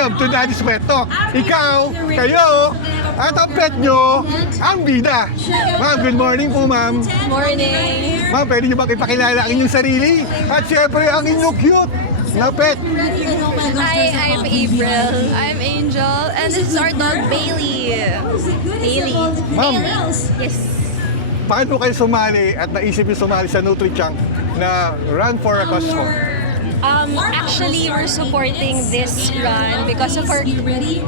Welcome to Daddy's Pet Talk. Ikaw, kayo, at ang pet nyo, ang bida. Ma'am, good morning po, ma'am. Morning! Ma'am, pwede nyo ba ipakilala ang inyong sarili? At syempre, ang inyong cute na pet. Hi, I'm April. I'm Angel. And this is our dog, Bailey. Bailey. Ma'am, Yes. paano kayo sumali at naisip nyo sumali sa NutriChunk na Run for a Cause po? Actually, we're supporting this run because of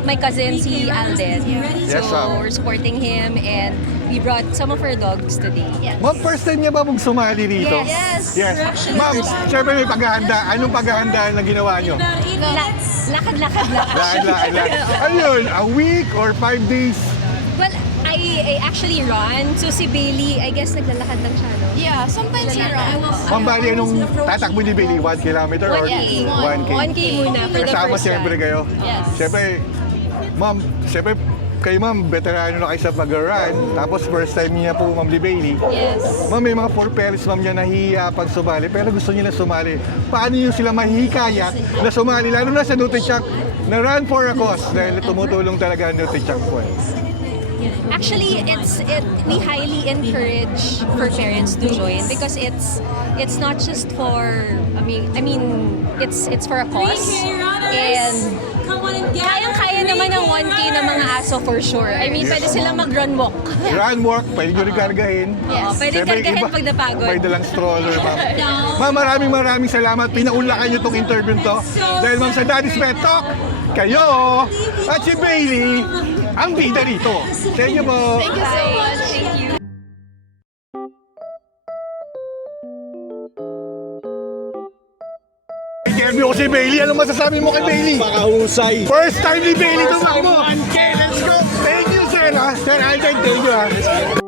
my cousin, si Alden. Yes, So, ma'am. we're supporting him and we brought some of our dogs today. Ma'am, first time niya ba mong sumali dito? Yes. Yes. Actually, Ma'am, first time. syempre may paghahanda. Anong paghahanda na ginawa nyo? Lakad. Lahat. Ano yun? A week or 5 days? Well, I actually run. So si Bailey, I guess naglalakad lang siya, no? Yeah, sometimes he runs. Ma'am, bali anong tatakbo ni Billy? 1 kilometer or 1K. 1K? 1K muna for the Kasama first siyempre run. kayo? Yes. Siyempre, kayo ma'am, veterano na kayo sa pag-run. Tapos first time niya po, Ma'am Bailey. Yes. Ma'am, may mga four parents ma'am niya nahihiya pag sumali, pero gusto niya na sumali. Paano niyo sila mahihikayat na sumali, lalo na sa NutriChunk, na Run for a Cause, dahil tumutulong talaga ang NutriChunk po. Actually, we highly encourage for parents to join because it's not just for it's for a cause and kayang-kaya naman ng 1K ng mga aso for sure. I mean, Yes, pwede silang ma'am. mag-run walk. Run, walk, pwede nyo rin kargahin. Oo, pwede Siyempre, kargahin iba, pag napagod. May dalang stroller, ma'am. Ma'am, maraming salamat. Pinaunlakan nyo itong interview to. Dahil ma'am, sa Daddy's Pet Talk, kayo at si Bailey, ang bida rito. Sa inyo po. Thank you so much. Thank you. Interview ko si Bailey. Anong masasabi mo kay Bailey? Pakahusay. First time ni Bailey tumakbo. 1K, let's go. Thank you, sir. Sir Alden, thank you.